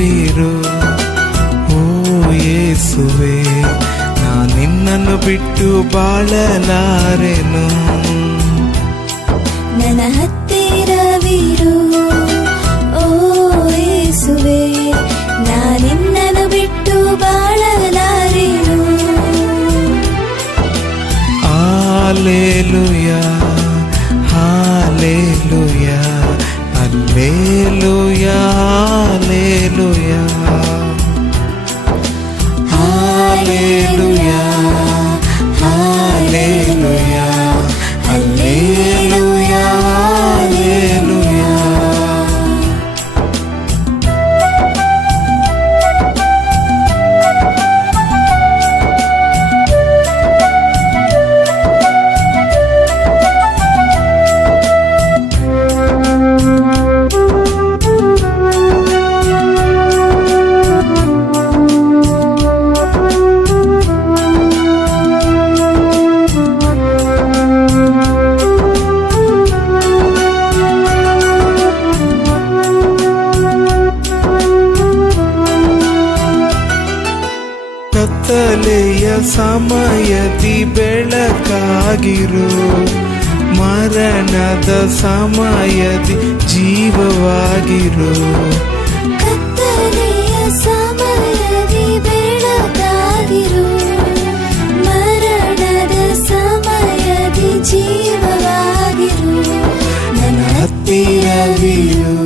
ಹತ್ತಿರವಿರು ಓ ಯೇಸುವೆ, ನಾ ನಿನ್ನನ್ನು ಬಿಟ್ಟು ಬಾಳಲಾರೆನು. ನನ್ನ ಹತ್ತಿರವಿರು ಓ ಯೇಸುವೆ, ನಾ ನಿನ್ನನ್ನು ಬಿಟ್ಟು ಬಾಳಲಾರೆನು. ಹಾಲೆಲೂಯಾ ಹಾಲೆಲೂಯಾ ಹಲ್ಲೆಲೂಯಾ ಹಾಲೆಲೂಯಾ ಹಾಲೆಲೂಯಾ ಹಲ್ಲೆಲೂಯಾ ಹಲ್ಲೆಲೂಯಾ. ಕತ್ತಲೆಯ ಸಮಯದಿ ಬೆಳಕಾಗಿರು, ಮರಣದ ಸಮಯದಿ ಜೀವವಾಗಿರು. ಕತ್ತಲೆಯ ಸಮಯದಿ ಬೆಳಕಾಗಿರು, ಮರಣದ ಸಮಯದಿ ಜೀವವಾಗಿರು. ನನ್ನ ಹತ್ತಿರವಿರು.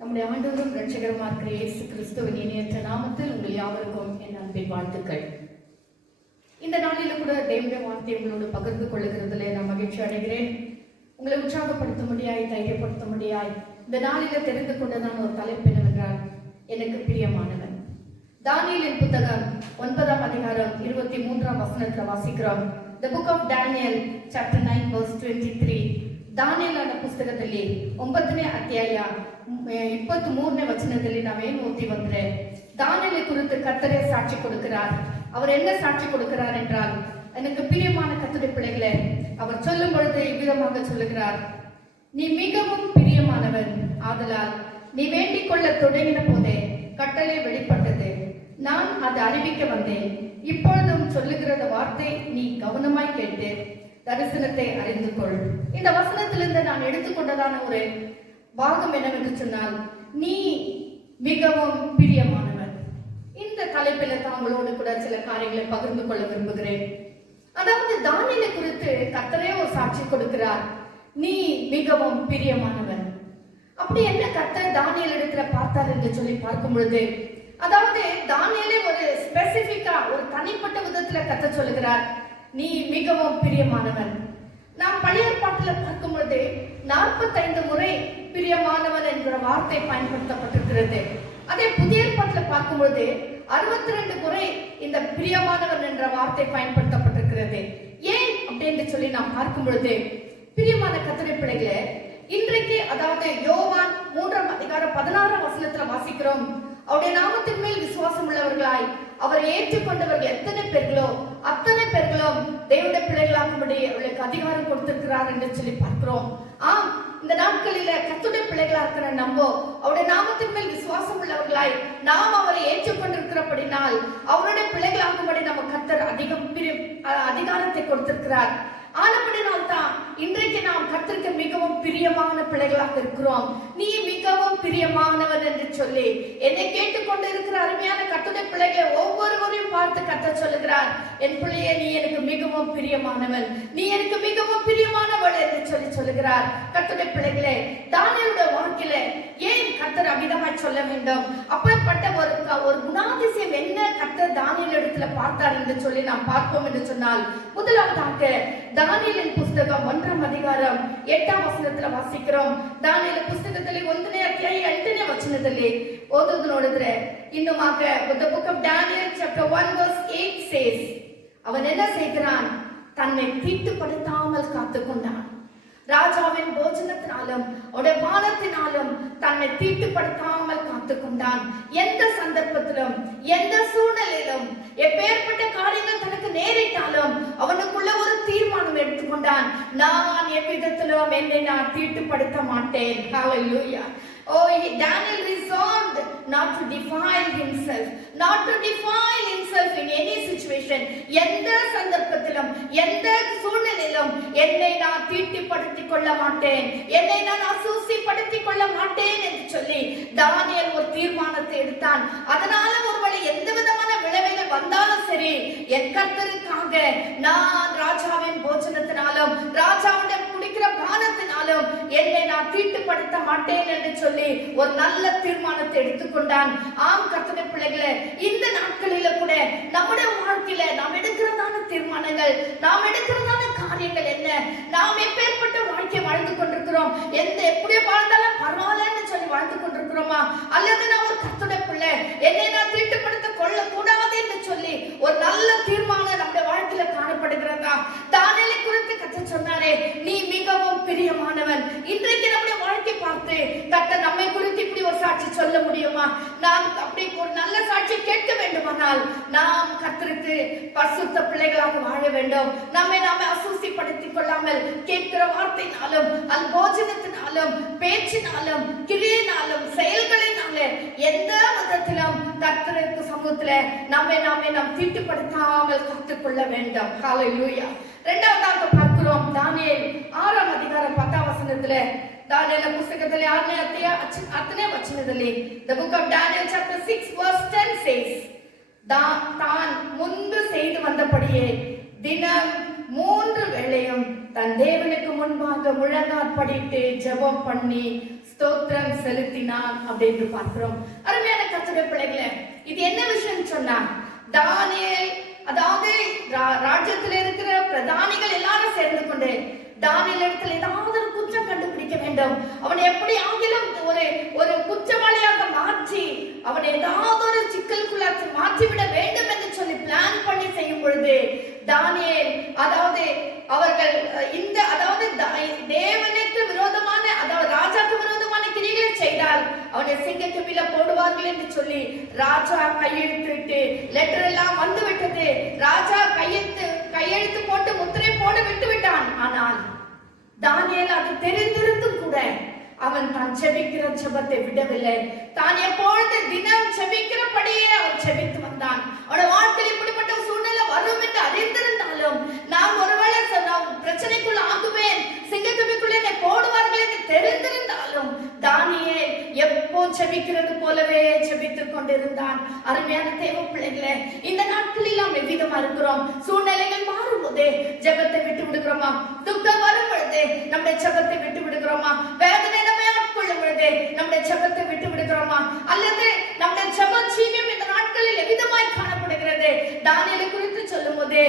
நம்முடைய ஆண்டவரும் இரட்சகருமாகிய இயேசு கிறிஸ்துவின் இனியற்ற நாமத்தில் உங்கள் யாவருக்கும் என் அன்பின் வாழ்த்துக்கள். இந்த நாளில் கூட தேவனுடைய வார்த்தையை உங்களோடு பகிர்ந்து கொள்ளுகிறதுல நான் மகிழ்ச்சி அடைகிறேன். உங்களை உற்சாகப்படுத்த முடியாய், தைரியப்படுத்த முடியாய் இந்த நாளில் தெரிந்து கொண்டதான ஒரு தலைப்பு என்னவென்றால், எனக்கு பிரியமானவன். தானியேலின் புத்தகம் 9ஆம் அதிகாரம் 23ஆம் வசனத்தில் வாசிக்கிறோம். The book of Daniel chapter 9 verse 23. ದಾನಿಯೇಲನ ಪುಸ್ತಕದಲ್ಲಿ 9ನೇ ಅಧ್ಯಾಯ 23ನೇ ವಚನದಲ್ಲಿ ನಾವೇನು ಓದಿ ಬಂದ್ರೆ, தானியேலை குறித்து கர்த்தரே சாட்சி கொடுக்கிறார். அவர் என்ன சாட்சி கொடுக்கிறார் என்றால், எனக்கு பிரியமான கர்த்தருடைய பிள்ளைகளே, அவர் சொல்லும் பொழுது இவ்விதமாக சொல்லுகிறார், நீ மிகவும் பிரியமானவன், ஆதலால் நீ வேண்டிக் கொள்ள தொடங்கின போதே கட்டளை வெளிப்பட்டது, நான் அதை அறிவிக்க வந்தேன். இப்பொழுதும் சொல்லுகிறத வார்த்தை நீ கவனமாய் கேட்டு தரிசனத்தை அறிந்து கொள். இந்த வசனத்திலிருந்து நான் எடுத்துக்கொண்டதான ஒரு பாகம் என்னவென்று சொன்னால், நீ மிகவும் பிரியமானவன். இந்த தலைப்பில் தாங்களோடு கூட சில காரியங்களை பகிர்ந்து கொள்ள விரும்புகிறேன். அதாவது தானியேலை குறித்து கர்த்தரே ஒரு சாட்சி கொடுக்கிறார், நீ மிகவும் பிரியமானவன். அப்படி என்ன கர்த்தர் தானியேல் இடத்துல பார்த்தார் என்று சொல்லி பார்க்கும் பொழுது, அதாவது தானியேலை ஒரு ஸ்பெசிபிக்கா ஒரு தனிப்பட்ட விதத்துல கர்த்தர் சொல்லுகிறார், நீ மிகவும் பிரியமானவன். நாம் பழைய ஏற்பாட்டில் பார்க்கும் பொழுது 45 முறை பிரியமானவன் என்கிற வார்த்தை பயன்படுத்தப்பட்டிருக்கிறது. அதே புதிய ஏற்பாட்டில் பார்க்கும் பொழுது 62 முறை இந்த பிரியமானவன் என்ற வார்த்தை பயன்படுத்தப்பட்டிருக்கிறது. ஏன் அப்படின்னு சொல்லி நாம் பார்க்கும் பொழுது, பிரியமான கர்த்தருடைய பிள்ளைகளே, இன்றைக்கு அதாவது யோவான் 3ஆம் அதிகாரம் 16ஆம் வசனத்துல வாசிக்கிறோம், அவருடைய நாமத்தின் மேல் விசுவாசம் உள்ளவர்களாய் அவரை ஏற்றுக்கொண்டவர்கள் எத்தனை பேர்களோ அத்தனை பேர்களும் தேவனுடைய பிள்ளைகளாகும்படி அவளுக்கு அதிகாரம் கொடுத்திருக்கிறார் என்று சொல்லி பார்க்கிறோம். ஆம், இந்த நாட்களில கர்த்தருடைய பிள்ளைகளா இருக்கிற நம்போ அவருடைய நாமத்தின் மேல் விசுவாசம் உள்ளவர்களாய் நாம் அவரை ஏற்றுக்கொண்டிருக்கிறபடினால் அவருடைய பிள்ளைகளாகும்படி நம்ம கர்த்தர் அதிகாரத்தை கொடுத்திருக்கிறார். ஆனபடினால் தான் இன்றைக்கு நாம் கர்த்தருக்கு மிகவும் பிரியமான பிள்ளைகளாக இருக்கிறோம். நீ மிகவும் பிரியமானவன் என்று சொல்லி என்னை கேட்டுக்கொண்டு இருக்கிற அருமையான கர்த்தருடைய பிள்ளைகளை ஒவ்வொருவரையும் பார்த்து கர்த்தர் சொல்லுகிறார், என் பிள்ளையே நீ எனக்கு மிகவும் பிரியமானவன், நீ எனக்கு மிகவும் பிரியமானவள் என்று சொல்லி சொல்லுகிறார். கர்த்தருடைய பிள்ளைகளே, தானியேலுடைய வாழ்க்கையில ஏன் கர்த்தர் அமிதமாய் சொல்ல வேண்டும்? அப்பேற்பட்ட ஒரு குணாதிசயம் என்ன கர்த்தர் தானியேல் இடத்துல பார்த்தார் என்று சொல்லி நாம் பார்ப்போம் என்று சொன்னால், முதலாவதாக தானியேலின் புஸ்தகம் 1ஆம் அதிகாரம் 8ஆம் வசனத்துல ವಾಸಿக்கிறோம். ದಾನಿಯೇಲ ಪುಸ್ತಕದಲ್ಲಿ 1ನೇ ಅಧ್ಯಾಯ 8ನೇ ವಚನದಲ್ಲಿ ಓದೋದು ನೋಡಿದ್ರೆ, ಇನ್ನುமாக the book of Daniel chapter 1 verse 8 says, அவன் என்ன செய்கிறான்? தன்னை தீட்டுப்படுத்தாமல் காத்துக்கொண்டான். ராஜாவின் போஜனத்தினாலும் அவருடைய பானத்தினாலும் தன்னை தீட்டுப்படுத்தாமல் காத்துக்கொண்டான். எந்த சந்தர்ப்பத்திலும் எந்த சூழ்நிலையிலும் எப்பேற்பட்ட காரியங்கள் தனக்கு நேரிட்டாலும் அவனுக்குள்ள ஒரு தீர்மானம் எடுத்துக்கொண்டான், நான் எவ்விதத்திலும் என்னை நான் தீட்டுப்படுத்த மாட்டேன். Hallelujah. Oh, Daniel resolved not to defile himself, not to defile himself in any situation. எந்த சந்தர்ப்பத்திலும் எந்த சூழ்நிலையிலும் என்னை நான் தீட்டுப்படுத்திக் கொள்ள மாட்டேன், என்னை நான் அசூசிப்படுத்திக் கொள்ள மாட்டேன் என்று சொல்லி தானியேல் ஒரு தீர்மானத்தை எடுத்தான். அதனால ஒருவேளை எந்த விதமான விளைவுகள் வந்தாலும் சரி, என் கர்த்தருக்காக நான் ராஜாவின் போஜனத்தினாலும் ராஜாவுடைய குடிக்கிற பானத்தினாலும் என்னை நான் தீட்டுப்படுத்த மாட்டேன் என்று சொல்லி ஒரு நல்ல தீர்மானத்தை எடுத்துக்கொண்டான். ஆம் கர்த்தருடைய பிள்ளைகளே, இந்த நாட்களில கூட நம்முடைய வாழ்க்கையில நாம் எடுக்கிறதான தீர்மானங்கள், நாம் எடுக்கிறதான காரியங்கள் என்ன, நாம் எப்பேற்பட்ட வாழ்க்கை வாழ்ந்து கொண்டிருக்கிறோம், எந்த எப்படி வாழ்ந்தாலும் பரவாயில்லன்னு சொல்லி வாழ்ந்து கொண்டிருக்கிறோமா, அல்லது நான் ஒரு கர்த்தருடைய பிள்ளை, என்னை நான் தீட்டுப்படுத்த கொள்ள கூடாது என்று சொல்லி ஒரு நல்ல தீர்மானம் நம்முடைய வாழ்க்கையில காணப்படுகிறதா? தானியேலை குறித்து கர்த்தர் சொன்னாரே, நீ மிகவும் பிரியமானவன். இன்றைக்கு நம்முடைய வாழ்க்கை பார்த்து கர்த்தர் நம்மை குறித்து இப்படி ஒரு சாட்சி சொல்ல முடியுமா? நாம் அப்படி ஒரு நல்ல சாட்சி கேட்க வேண்டுமானால் நாம் கர்த்தருக்கு பரிசுத்த பிள்ளைகளாக வாழ வேண்டும். நம்மை நாமே அசூசிப்படுத்திக் கொள்ளாமல் கேட்கிற வார்த்தையினாலும் போஜனத்தினாலும் பேச்சினாலும் கிரியினாலும் செயல்களினாலே எந்த விதத்திலும் கர்த்தருக்கு சமூகத்துல நம்மை நாமே நாம் தீட்டுப்படுத்தாமல் காத்துக்கொள்ள வேண்டும். ஹல்லேலூயா. இரண்டாவதாக பார்க்கிறோம் தானியேல் 6ஆம் அதிகாரம் 10ஆம் வசனத்திலே, தானியேல புத்தகத்திலே 6ನೇ ವಚನದಲ್ಲಿ the book of Daniel chapter 6 verse 10 says, தான் முன்பு செய்து வந்தபடியே தினம் 3 வேளையும் தன் தேவனுக்கு முன்பாக முழங்காற்படிட்டு ஜெபம் பண்ணி ஸ்தோத்திரம் செலுத்தினான் அப்படின்னு பார்க்கிறோம். அருமையான கர்த்தருடைய பிள்ளைகளே, இது என்ன விஷயம் சொன்னா, தானியேல் அதாவது ராஜ்யத்தில் இருக்கிற பிரதானிகள் எல்லாரும் சேர்ந்து கொண்டு தானியேல் இடத்துல ஏதாவது ஒரு குற்றம் கண்டுபிடிக்க வேண்டும், அவனை எப்படி ஆகிலும் ஒரு குற்றவாளியாக மாற்றி அவனை ஏதாவது ஒரு சிக்கலுக்குள்ள மாற்றிவிட வேண்டும் என்று சொல்லி பிளான் பண்ணி செய்யும் பொழுது தானியேல் அதாவது அவர்கள் தேவனுக்கு விரோதமான, அதாவது ராஜாக்கு விரோதமான கிரிகளை செய்தால் அவனை சிங்கக்குபில போடுவார்கள் என்று சொல்லி ராஜா கையெழுத்திட்டு லெட்டர் எல்லாம் வந்து விட்டது. ராஜா கையெழுத்து போட்டு முத்திரை போட விட்டு விட்டான். ஆனால் தானியேல் அது தெரிந்திருந்தும் கூட அவன் தான் செபிக்கிற ஜெபத்தை விடவில்லை. தான் எப்பொழுது தினம் செபிக்கிறபடியே அவன் செபித்து வந்தான். அவன் வாழ்க்கையில் இப்படிப்பட்ட சூழ்நிலை வரும் என்று அறிந்திருந்தாலும், நாம் ஒருவேளை பிரச்சனைக்குள்ள ஆகுவேன், சிங்கத்துக்குள்ளே என்னை போடுவார்கள் என்று தெரிந்திருந்தாலும் தானியேல் எப்போ செபிக்கிறது போலவே செபித்துக் கொண்டிருந்தான். அருமையான தேவ பிள்ளைகளே, இந்த நாட்களில் நாம் எவ்விதமா இருக்கிறோம்? சூழ்நிலைகள் மாறும் போதே ஜெபத்தை விட்டு விடுகிறோமா? துக்கம் வரும் பொழுது நம்முடைய ஜெபத்தை விட்டு விடுகிறோமா? வேதனை நம்மை ஆட்கொள்ளும் பொழுது நம்முடைய ஜெபத்தை விட்டு விடுகிறோமா? அல்லது நம்முடைய ஜெப ஜீவியம் இந்த நாட்களில் எவ்விதமாய் காணப்படுகிறது? தானியேலை குறித்து சொல்லும் போது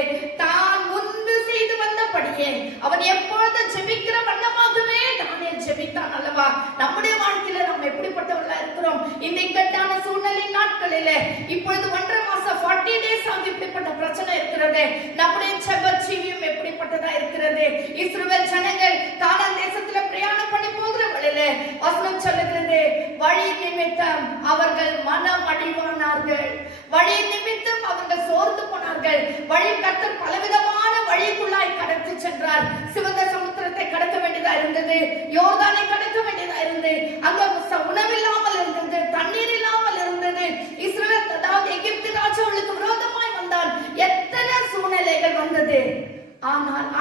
தான் முன்பு செய்து வந்தபடியே அவன் எப்பொழுது ஜெபிக்கிற வண்ணமாகவே தானியேல் ஜெபித்தான் அல்லவா? நம்முடைய வாழ்க்கையில நாம் எப்படிப்பட்டவர்களா இருக்கிறோம்? இந்த இக்கட்டான சூழ்நிலை நாட்களிலே இப்பொழுது 1.5 மாசம் 40 டேஸ் ஆகி இப்படிப்பட்ட பிரச்சனை இருக்கிறது. நம்முடைய ஜெப ஜீவியம் எப்படிப்பட்டதா இருக்கிறது? இஸ்ரவேல் ஜனங்கள் கானான் தேசத்துல பிரயாணம் பண்ணி போகிற வழியிலே வசனம் சொல்லுகிறது, வழி நிமித்தம் அவர்கள் மனம் அடிவானார்கள், வழி நிமித்தம் அவர்கள் சோர்ந்து போனார்கள். வழி கர்த்தர் பலவிதமான வழிக்குள்ளாய் கடத்தி சென்றார். சிவந்த சமுத்திரத்தை கடக்க வேண்டியதா இருந்தது, யோர்தானை கடக்க வேண்டியதா இருந்தது, அங்க உணவில்லாமல் இருந்தது, தண்ணீர் இல்லாமல் இருந்தது. இஸ்ரவேல் அதாவது எகிப்து ராஜாவுக்கு விரோதமாய் வந்தான். எத்தனை சூழ்நிலைகள் வந்தது.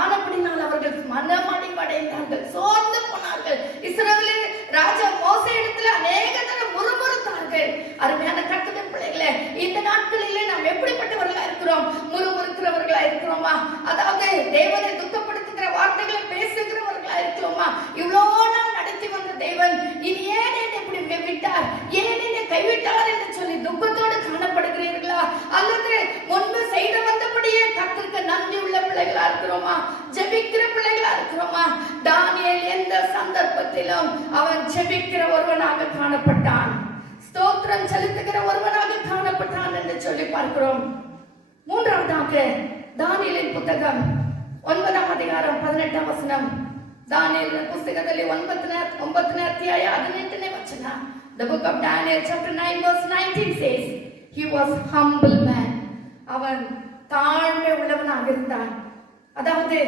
ஆனபடினால் அவர்கள் மனமடிவடைந்தார்கள், சோர்ந்து போனார்கள். இஸ்ரவேலின் ராஜா மோசே இடத்துல அநேக தடவை முறுமுறுத்தார்கள். அருமையான கர்த்தருடைய பிள்ளைகளே, இந்த நாட்களிலே நாம் எப்படிப்பட்டவர்களா இருக்கிறோம்? முறுமுறுக்கிறவர்களா இருக்கிறோமா? அதாவது தேவனை துக்கப்படுத்துகிற வார்த்தைகளை பேசுகிறவர்களா இருக்கிறோமா? இவ்வளோ நாள் நடத்தி வந்த தேவன் இனி ஏன் என்னை இப்படி விட்டார், ஏன் என்னை கைவிட்டார் என்று சொல்லி துக்கத்தோடு காணப்படுகிறீர்களா? அல்லது முன்பு செய்து வந்தபடியே கர்த்தருக்கு நன்றி உள்ள பிள்ளைகளா இருக்கிறோமா? ஜெபிக்கிற பிள்ளைகளா இருக்கிறோமா? தானியேல் எந்த சந்தர்ப்பத்திலும் அவன் ஜெபிக்கிற ஒருவனாக காணப்பட்டான், ஸ்தோத்திரம் செலுத்துகிற ஒருவனாக காணப்பட்டான் என்று சொல்லி பார்க்கிறோம். மூன்றாவதாக தானியேலின் புத்தகம் 9ஆம் அதிகாரம் 18ஆம் வசனம். தானியேಲಿನ ಪುಸ್ತಕದಲ್ಲಿ 9ನೇ ಅಧ್ಯಾಯ 18ನೇ ವಚನ. The book of Daniel chapter 9 verse 19 says, he was humble man. அவன் தாழ்மை உள்ளவனாக இருந்தான். அதாவது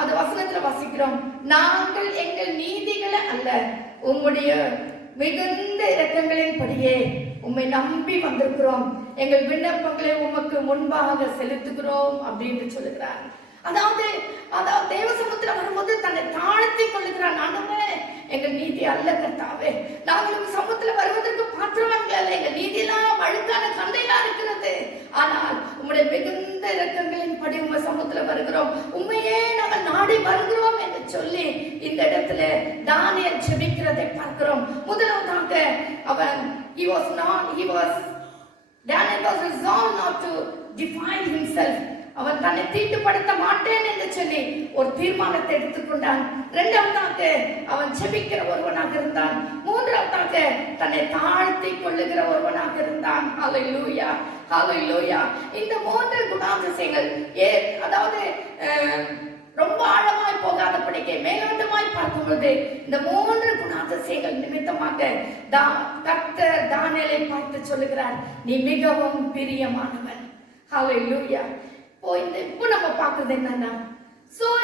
அது வசனத்துல வாசிக்கிறோம், நாங்கள் எங்கள் நீதிகளை அல்ல உம்முடைய மிகுந்த இரக்கங்களின்படியே உம்மை நம்பி வந்திருக்கிறோம், எங்கள் விண்ணப்பங்களை உமக்கு முன்பாக செலுத்துகிறோம் அப்படின்னு சொல்லுகிறார். அதாவது தேவ சமூகத்துல வரும்போது தன்னை தாழ்த்தி கொள்ளுகிறான். ஆண்டவரே, எங்கள் நீதி அல்ல கர்த்தாவே, நாங்கள் உங்க சமூகத்துல வருவதற்கு பாத்திரவான்கள் அல்ல, எங்கள் நீதியெல்லாம் அழுக்கான கந்தையா இருக்கிறது. ஆனால் உம்முடைய மிகுந்த இரக்கங்களின் படி உங்க சமூகத்துல வருகிறோம், உண்மையே நாங்கள் நாடி வருகிறோம் என்று சொல்லி இந்த இடத்துல தானியேல் ஜெபிக்கிறதை பார்க்கிறோம். முதலாவதாக Daniel was resolved not to define himself. அவன் தன்னை தீட்டுப்படுத்த மாட்டேன் என்று சொல்லி ஒரு தீர்மானத்தை எடுத்துக்கொண்டான். இரண்டாவதாக அவன் ஜெபிக்கிற ஒருவனாக இருந்தான். மூன்றாவதாக தன்னை தாழ்த்தி கொள்ளுகிற ஒருவனாக இருந்தான். ஹல்லேலூயா, ஹல்லேலூயா. இந்த மூன்று குணாதிசயங்கள் அதாவது ரொம்ப ஆழமாய் போகாதபடிக்கு மேலோட்டமாய் பார்க்கும்போது இந்த மூன்று குணாதிசயங்கள் நிமித்தமாக கர்த்தர் தானியேலை பார்த்து சொல்லுகிறார், நீ மிகவும் பிரியமானவன். ஹல்லேலூயா. இப்போ நம்ம பார்க்கிறது என்னன்னா,